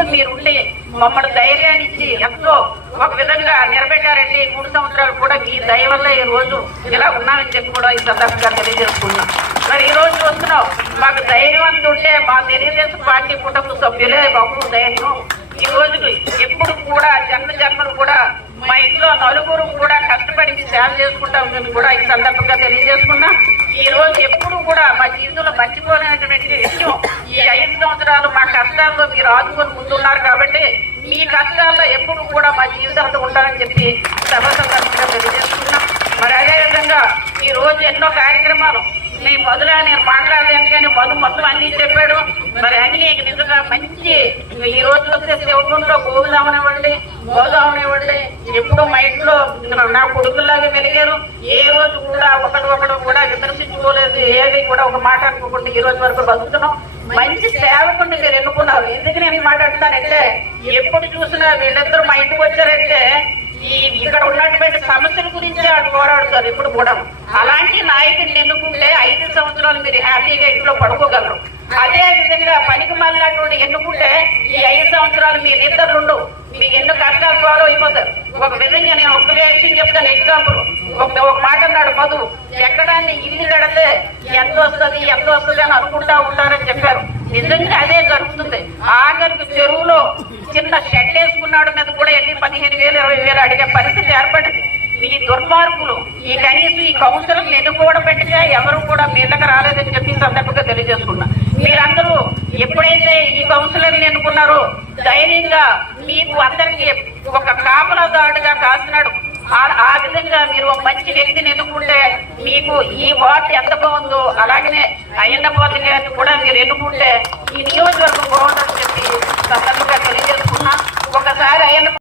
మీరు మీరుండి మమ్మల్ని ధైర్యాన్ని ఇచ్చి ఎంతో ఒక విధంగా నిలబెట్టారండి. మూడు సంవత్సరాలు కూడా మీ దయ వల్ల ఈ రోజు ఇలా ఉన్నామని చెప్పి కూడా ఈ సందర్భంగా తెలియజేసుకున్నాం మరి ఈ రోజు వస్తున్నాం మాకు ధైర్యం అంత ఉంటే మా తెలుగుదేశం పార్టీ కుటుంబ సభ్యులే బాబు ధైర్యం. ఈ రోజు ఎప్పుడు కూడా జన్మ జన్మలు కూడా మా ఇంట్లో నలుగురు కూడా కష్టపడి సేవ చేసుకుంటామని కూడా ఈ సందర్భంగా తెలియజేసుకున్నా. ఈ రోజు ఎప్పుడు కూడా మా జీవితంలో మర్చిపోలేనటువంటి మీరు ఆదుకొని ముందున్నారు కాబట్టి మీ కష్టాల్లో ఎప్పుడు కూడా మా జీవితంలో ఉంటారని చెప్పి సభ సందర్భంగా తెలియజేసుకున్నాం మరి అదేవిధంగా ఈ రోజు ఎన్నో కార్యక్రమాలు నీ మొదలు నేను మాట్లాడలేను కానీ మొదలు మొత్తం అన్ని చెప్పాడు. మరి అన్ని నిజంగా మంచి ఈ రోజు వస్తే శివకుంలో గోగుదామనివ్వండి గోదామనివ్వండి ఎప్పుడు మా ఇంట్లో నా కొడుకుల్లాగా వెలిగారు. ఏ రోజు కూడా ఒకడు ఒకడు కూడా విమర్శించుకోలేదు. ఏది కూడా ఒక మాట అనుకోకుండా ఈ రోజు వరకు బతుకుతున్నాం మంచి సేవకుని మీరు ఎన్నుకున్నారు ఎందుకు నేను ఈ ఎప్పుడు చూసినా వీళ్ళిద్దరు మా ఇంటికి వచ్చారంటే ఈ ఇక్కడ ఉన్నటువంటి సమస్యల గురించి వాళ్ళు పోరాడుతారు ఇప్పుడు కూడా. అలాంటి నాయకుడిని ఎన్నుకుంటే ఐదు సంవత్సరాలు మీరు హ్యాపీగా ఇంట్లో పడుకోగలరు. అదే విధంగా పనికి మాలినటువంటి ఎన్నుకుంటే ఈ ఐదు సంవత్సరాలు మీరు నిద్రలు ఉండవు మీకు ఎన్నో కష్టాలు ఫాలో అయిపోతారు ఒక విధంగా నేను ఒక విషయం చెప్తాను. ఎగ్జాంపుల్ ఒక ఒక మాట అన్నాడు మధు. ఎక్కడాన్ని ఇల్లు కడితే ఎంత వస్తుంది ఎంత వస్తుంది అని అనుకుంటా ఉంటారని చెప్పారు. నిజంగా అదే జరుగుతుంది. ఆఖరికి చెరువులో చిన్న షెడ్ వేసుకున్నాడు మీద కూడా వెళ్ళి పదిహేను వేలు ఇరవై వేలు అడిగే పరిస్థితి ఏర్పడింది. ఈ దుర్మార్గులు ఈ కనీసం ఈ కౌన్సిలర్లు ఎన్నుకోవడం పెట్టగా ఎవరు కూడా మీదకి రాలేదని చెప్పి సందర్భంగా తెలియజేసుకున్నా. మీరందరూ ఎప్పుడైతే ఈ కౌన్సిలర్ని ఎన్నుకున్నారో ధైర్యంగా మీకు అందరికీ ఒక కాపలాదారుడుగా కాసినాడు. ఆ- విధంగా మీరు ఒక మంచి వ్యక్తిని ఎన్నుకుంటే మీకు ఈ వార్డు ఎంత బాగుందో అలాగనే అయ్యన్న గారిని కూడా మీరు ఎన్నుకుంటే ఈ నియోజకవర్గం బాగుంటుంది.